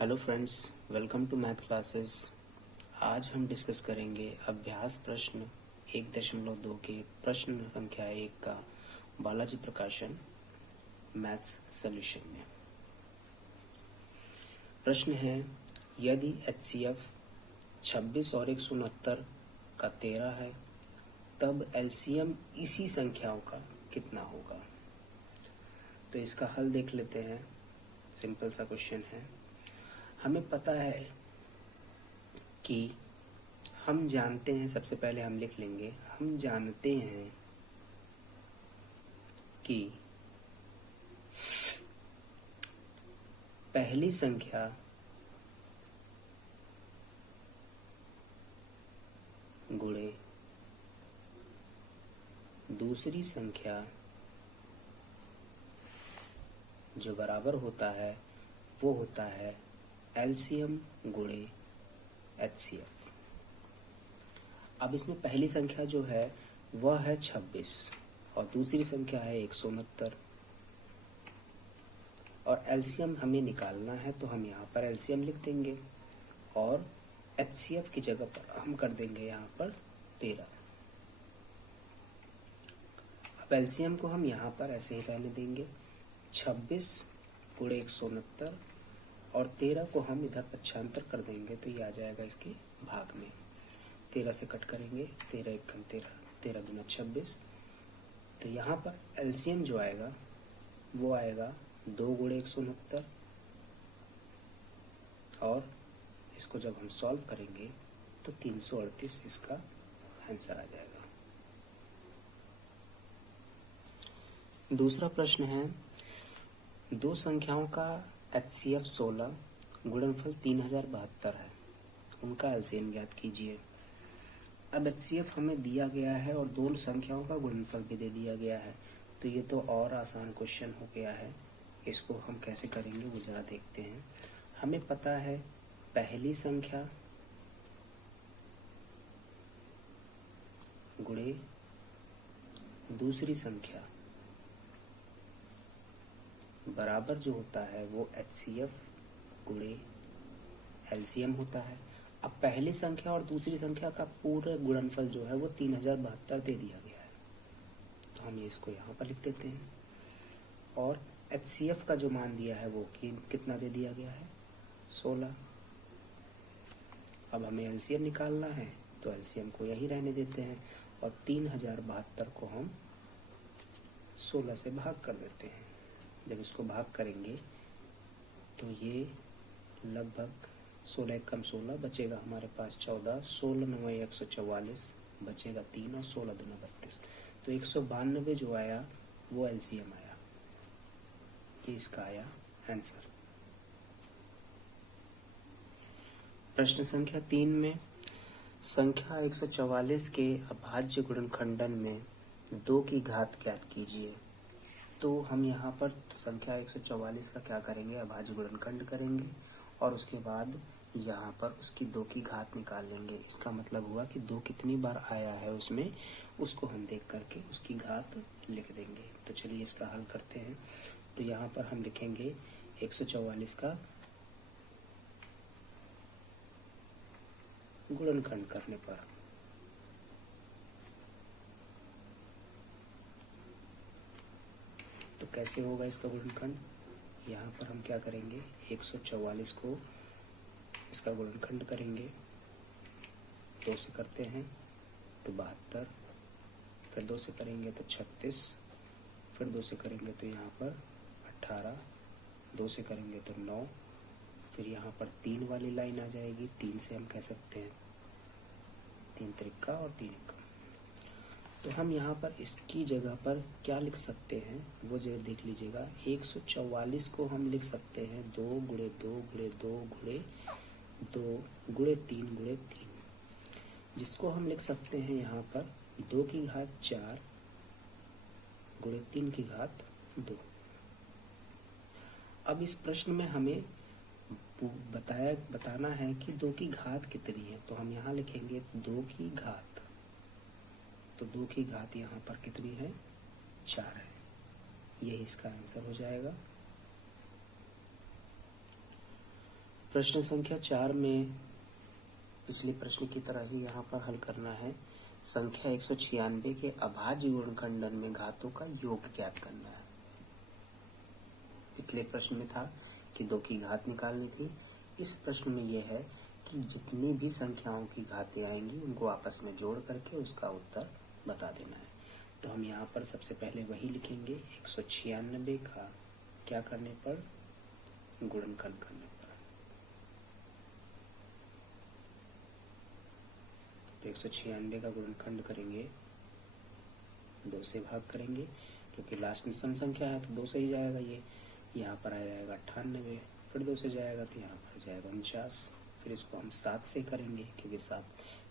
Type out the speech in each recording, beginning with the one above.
Hello friends, welcome to math classes. आज हम discuss करेंगे अभ्यास प्रश्न 1.2 के प्रश्न संख्या 1 का बालाजी प्रकाशन मैथ्स सॉल्यूशन में। प्रश्न है, यदि HCF 26 और 169 का 13 है तब LCM इसी संख्याओं का कितना होगा। तो इसका हल देख लेते हैं। सिंपल सा क्वेश्चन है। हमें पता है कि हम जानते हैं, सबसे पहले हम लिख लेंगे, हम जानते हैं कि पहली संख्या गुणे दूसरी संख्या जो बराबर होता है वो होता है LCM गुणे HCF। अब इसमें पहली संख्या जो है वह है 26 और दूसरी संख्या है 169 और LCM हमें निकालना है, तो हम यहाँ पर LCM लिख देंगे और HCF की जगह पर हम कर देंगे यहाँ पर 13। अब LCM को हम यहाँ पर ऐसे ही रहने देंगे, 26 गुणे 169 और 13 को हम इधर पक्षांतर कर देंगे तो ये आ जाएगा इसके भाग में। 13 से कट करेंगे, 13 एकम 13, 13 दूना 26। तो यहाँ पर LCM जो आएगा वो आएगा 2 गुणे 169 और इसको जब हम सॉल्व करेंगे तो 338 इसका आंसर आ जाएगा। दूसरा प्रश्न है, दो संख्याओं का HCF 16 गुणनफल 3072 है, उनका LCM ज्ञात कीजिए। अब HCF हमें दिया गया है और दो संख्याओं का गुणनफल भी दे दिया गया है, तो ये तो और आसान क्वेश्चन हो गया है। इसको हम कैसे करेंगे वो जरा देखते हैं। हमें पता है पहली संख्या गुणे दूसरी संख्या बराबर जो होता है वो HCF गुणे LCM होता है। अब पहली संख्या और दूसरी संख्या का पूरा गुणनफल जो है वो 3072 दे दिया गया है, तो हम इसको यहाँ पर लिख देते हैं। और HCF का जो मान दिया है वो कितना दे दिया गया है, 16। अब हमें LCM निकालना है तो LCM को यही रहने देते हैं और 3072 को हम 16 से भाग कर देते हैं। जब इसको भाग करेंगे तो ये लगभग 16 एकम 16 बचेगा हमारे पास 14, 16 9 144 बचेगा 3 और 16 दूना 32। तो 192 जो आया वो LCM आया, ये इसका आया आंसर। प्रश्न संख्या 3 में संख्या 144 के अभाज्य गुणनखंडन में 2 की घात ज्ञात कीजिए। तो हम यहाँ पर संख्या 144 का क्या करेंगे, अभाज्य गुणनखंड करेंगे और उसके बाद यहाँ पर उसकी 2 की घात निकाल लेंगे। इसका मतलब हुआ कि 2 कितनी बार आया है उसमें, उसको हम देख करके उसकी घात लिख देंगे। तो चलिए इसका हल करते हैं। तो यहाँ पर हम लिखेंगे 144 का गुणनखंड करने पर तो कैसे होगा इसका गुणनखंड। यहाँ पर हम क्या करेंगे, 144 को इसका गुणनखंड करेंगे, 2 से करते हैं तो 72, फिर 2 से करेंगे तो 36, फिर 2 से करेंगे तो यहाँ पर 18, 2 से करेंगे तो 9, फिर यहाँ पर 3 वाली लाइन आ जाएगी। 3 से हम कह सकते हैं 3 त्रिका और 3 एकम। तो हम यहाँ पर इसकी जगह पर क्या लिख सकते हैं वो जगह देख लीजिएगा। 144 को हम लिख सकते हैं 2 गुणे 2 गुणे 2 गुणे 2 गुणे 3 गुणे 3, जिसको हम लिख सकते हैं यहाँ पर 2 की घात 4 गुणे 3 की घात 2। अब इस प्रश्न में हमें बताना है कि 2 की घात कितनी है, तो हम यहाँ लिखेंगे 2 की घात। तो 2 की घात यहाँ पर कितनी है, 4 है। यही इसका आंसर हो जाएगा। प्रश्न संख्या 4 में पिछले प्रश्न की तरह ही यहाँ पर हल करना है। संख्या 196 के अभाज्य गुणनखंडन में घातों का योग ज्ञात करना है। पिछले प्रश्न में था कि 2 की घात निकालनी थी। इस प्रश्न में यह है कि जितनी भी संख्याओं की घातें आएंगी उनको आपस में जोड़ करके उसका उत्तर बता देना है। तो हम यहाँ पर सबसे पहले वही लिखेंगे, 196 का क्या करने पर, गुणनखंड करने पर। तो 196 का गुणनखंड करेंगे, 2 से भाग करेंगे, क्योंकि लास्ट में सम संख्या है तो 2 से ही जाएगा। ये यहाँ पर आ जाएगा 98, फिर 2 से जाएगा तो यहाँ पर जाएगा 49। फिर इसको हम 7 से करेंगे, क्योंकि 7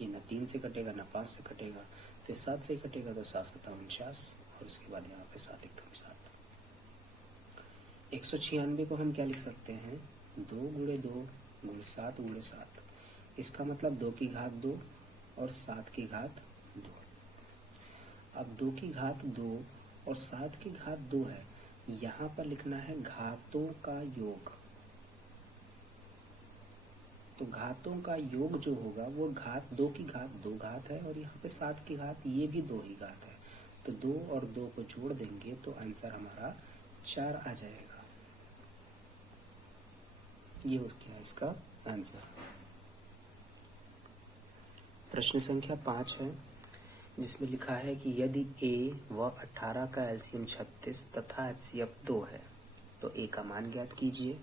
ये न 3 से कटेगा न 5 से कटेगा, तो 7 से कटेगा तो 7 7 49, और उसके बाद यहाँ पे 7 1 7। 196 को हम क्या लिख सकते हैं, 2 गुणे 2 गुणे 7 गुणे 7। इसका मतलब 2 की घात 2 और 7 की घात 2। अब 2 की घात 2 और 7 की घात 2 है, यहाँ पर लिखना है घातों का योग। तो घातों का योग जो होगा वो घात 2 की घात 2 घात है, और यहाँ पे 7 की घात ये भी 2 ही घात है। तो 2 और 2 को जोड़ देंगे तो आंसर हमारा 4 आ जाएगा। ये क्या है इसका आंसर। प्रश्न संख्या 5 है, जिसमें लिखा है कि यदि a व 18 का एलसीएम 36 तथा एचसीएफ 2 है तो a का मान ज्ञात कीजिए।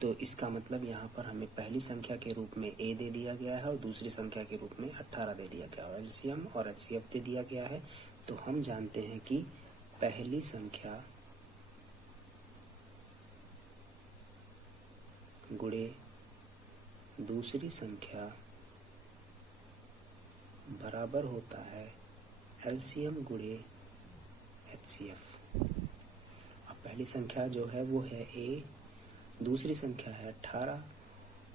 तो इसका मतलब यहाँ पर हमें पहली संख्या के रूप में a दे दिया गया है और दूसरी संख्या के रूप में 18 दे दिया गया है, एलसीएम और एचसीएफ दे दिया गया है। तो हम जानते हैं कि पहली संख्या गुणे दूसरी संख्या बराबर होता है एलसीएम गुणे एचसीएफ। अब पहली संख्या जो है वो है a, दूसरी संख्या है 18,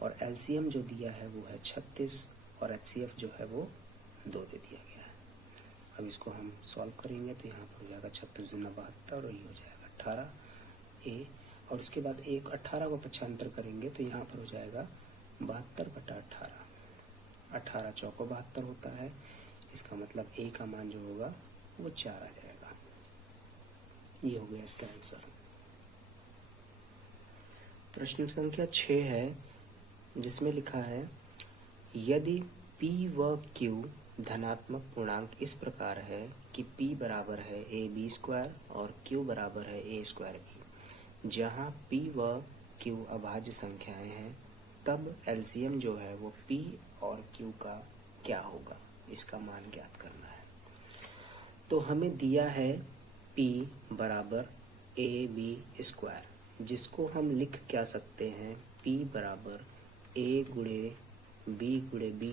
और एलसीएम जो दिया है वो है 36, और एचसीएफ जो है वो 2 दे दिया गया है। अब इसको हम सॉल्व करेंगे तो यहाँ पर हो जाएगा 36 दूना 72, और ये हो जाएगा 18 a, और उसके बाद 18 को पक्षांतर करेंगे तो यहाँ पर हो जाएगा 72 बटा 18। 18 चौको 72 होता है। इसका मतलब a का मान जो होगा वो 4 आ जाएगा। ये हो गया इसका आंसर। प्रश्न संख्या 6 है, जिसमें लिखा है यदि p व q धनात्मक पूर्णांक इस प्रकार है कि p बराबर है ab स्क्वायर और q बराबर है a स्क्वायर b, जहाँ p व q अभाज्य संख्याएं हैं, तब एलसीएम जो है वो p और q का क्या होगा, इसका मान ज्ञात करना है। तो हमें दिया है p बराबर ab स्क्वायर, जिसको हम लिख क्या सकते हैं, p बराबर a गुणे b,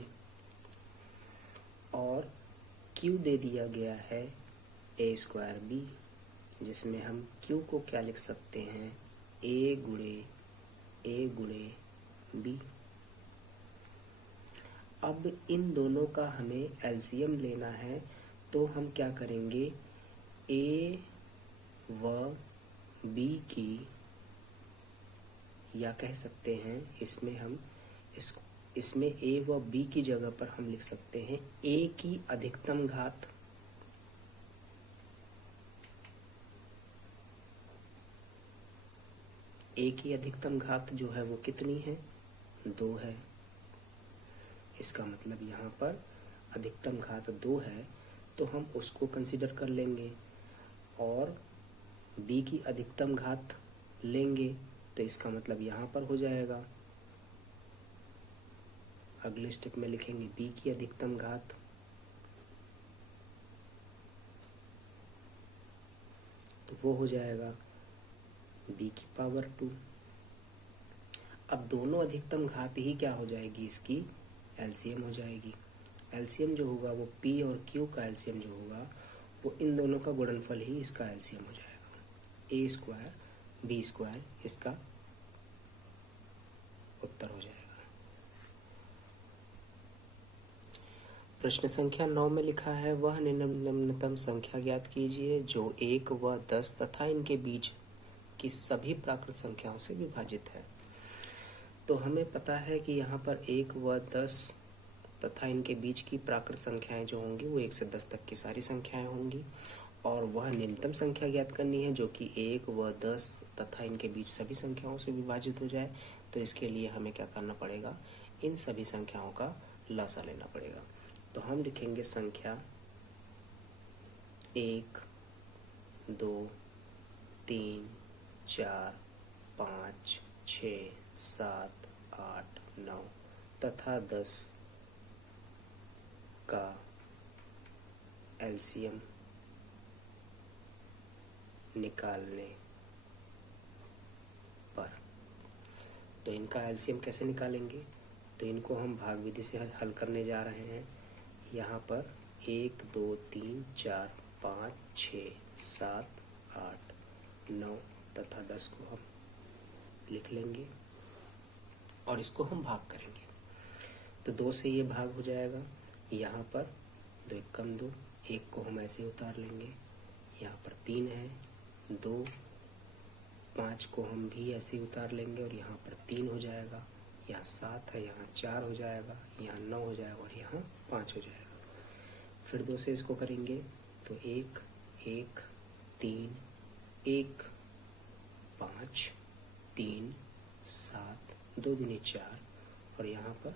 और q दे दिया गया है a स्क्वायर b, जिसमें हम q को क्या लिख सकते हैं, a गुणे b। अब इन दोनों का हमें एलसीएम लेना है, तो हम क्या करेंगे, a व b की, या कह सकते हैं इसमें हम इसमें a व b की जगह पर हम लिख सकते हैं a की अधिकतम घात a की अधिकतम घात जो है वो कितनी है, 2 है। इसका मतलब यहाँ पर अधिकतम घात 2 है, तो हम उसको कंसीडर कर लेंगे, और b की अधिकतम घात लेंगे, तो इसका मतलब यहाँ पर हो जाएगा, अगले स्टेप में लिखेंगे b की अधिकतम घात, तो वो हो जाएगा b की पावर 2। अब दोनों अधिकतम घात ही क्या हो जाएगी, इसकी एलसीएम हो जाएगी। एलसीएम जो होगा वो p और q का एलसीएम जो होगा वो इन दोनों का गुणनफल ही इसका एलसीएम हो जाएगा। a स्क्वायर b स्क्वायर इसका उत्तर हो जाएगा। प्रश्न संख्या 9 में लिखा है वह निम्नतम संख्या ज्ञात कीजिए जो 1 व 10 तथा इनके बीच की सभी प्राकृत संख्याओं से विभाजित है। तो हमें पता है कि यहाँ पर 1 व 10 तथा इनके बीच की प्राकृत संख्याएं जो होंगी वो 1 से 10 तक की सारी संख्याएं होंगी, और वह न्यूनतम संख्या ज्ञात करनी है जो कि 1 व 10 तथा इनके बीच सभी संख्याओं से विभाजित हो जाए। तो इसके लिए हमें क्या करना पड़ेगा, इन सभी संख्याओं का लसा लेना पड़ेगा। तो हम लिखेंगे संख्या 1, 2, 3, 4, 5, 6, 7, 8, 9 तथा 10 का एलसीएम निकालने पर। तो इनका एलसीएम कैसे निकालेंगे, तो इनको हम भाग विधि से हल करने जा रहे हैं। यहाँ पर 1, 2, 3, 4, 5, 6, 7, 8, 9 तथा 10 को हम लिख लेंगे और इसको हम भाग करेंगे। तो 2 से ये भाग हो जाएगा। यहाँ पर 2 एकम 2, 1 को हम ऐसे उतार लेंगे। यहाँ पर 3 है, 2, 5 को हम भी ऐसे उतार लेंगे और यहाँ पर 3 हो जाएगा। यहाँ 7 है, यहाँ 4 हो जाएगा, यहाँ 9 हो जाएगा और यहाँ 5 हो जाएगा। फिर 2 से इसको करेंगे तो 1, 1, 3, 1, 5, 3, 7, 2 दूनी 4 और यहाँ पर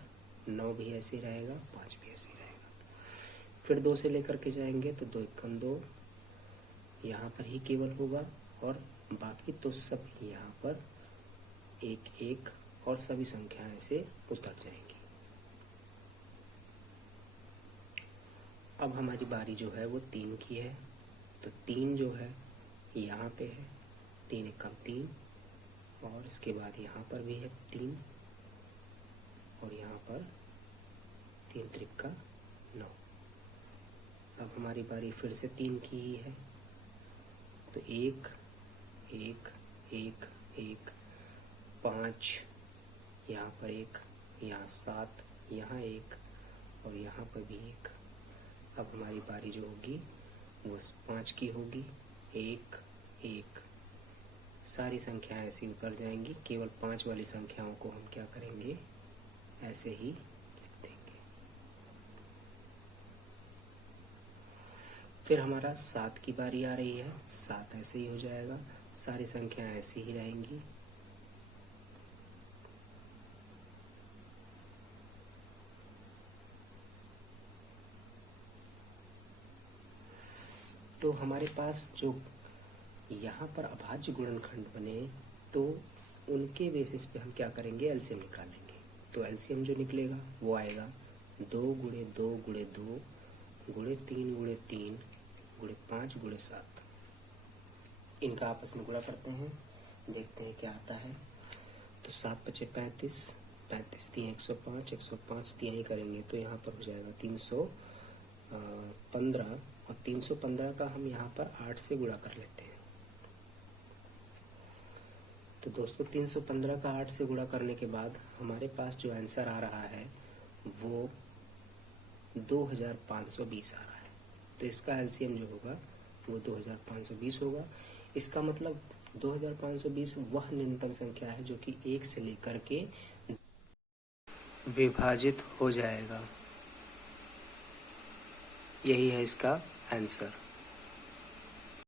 9 भी ऐसे ही रहेगा, 5 भी ऐसे ही रहेगा। फिर 2 से लेकर के जाएंगे तो 2 एकम 2, यहाँ पर ही केवल होगा और बाकी तो सब यहाँ पर 1, 1 और सभी संख्याएं ऐसे उतर जाएंगी। अब हमारी बारी जो है वो 3 की है। तो 3 जो है यहाँ पे है, 3 एकम 3 और इसके बाद यहाँ पर भी है 3 और यहाँ पर 3 त्रिका 9। अब हमारी बारी फिर से 3 की ही है। तो 1, 1, 1, 1, 5, यहाँ पर 1, यहाँ 7, यहाँ 1 और यहाँ पर भी 1। अब हमारी बारी जो होगी वो 5 की होगी। 1, 1 सारी संख्याएं ऐसे ही उतर जाएंगी, केवल 5 वाली संख्याओं को हम क्या करेंगे, ऐसे ही लिख देंगे। फिर हमारा 7 की बारी आ रही है। 7 ऐसे ही हो जाएगा, सारी संख्याएं ऐसी ही रहेंगी। तो हमारे पास जो यहाँ पर अभाज्य गुणनखंड बने तो उनके बेसिस पे हम क्या करेंगे, एलसीएम निकालेंगे। तो एलसीएम जो निकलेगा वो आएगा 2 गुणे 2 गुणे 2 गुणे 3 गुणे 3 गुणे 5 गुणे 7। इनका आपस में गुणा करते हैं, देखते हैं क्या आता है। तो 7 × 5 = 35, 35 × 3 = 105, 105 तिहाई करेंगे तो यहाँ पर हो जाएगा 315 और 315 का हम यहाँ पर 8 से गुणा कर लेते हैं। तो दोस्तों 315 का 8 से गुणा करने के बाद हमारे पास जो आंसर आ रहा है वो 2520 आ रहा है। तो इसका एलसीएम जो होगा वो 2520 होगा। इसका मतलब 2520 वह न्यूनतम संख्या है जो कि 1 से लेकर के विभाजित हो जाएगा। यही है इसका आंसर।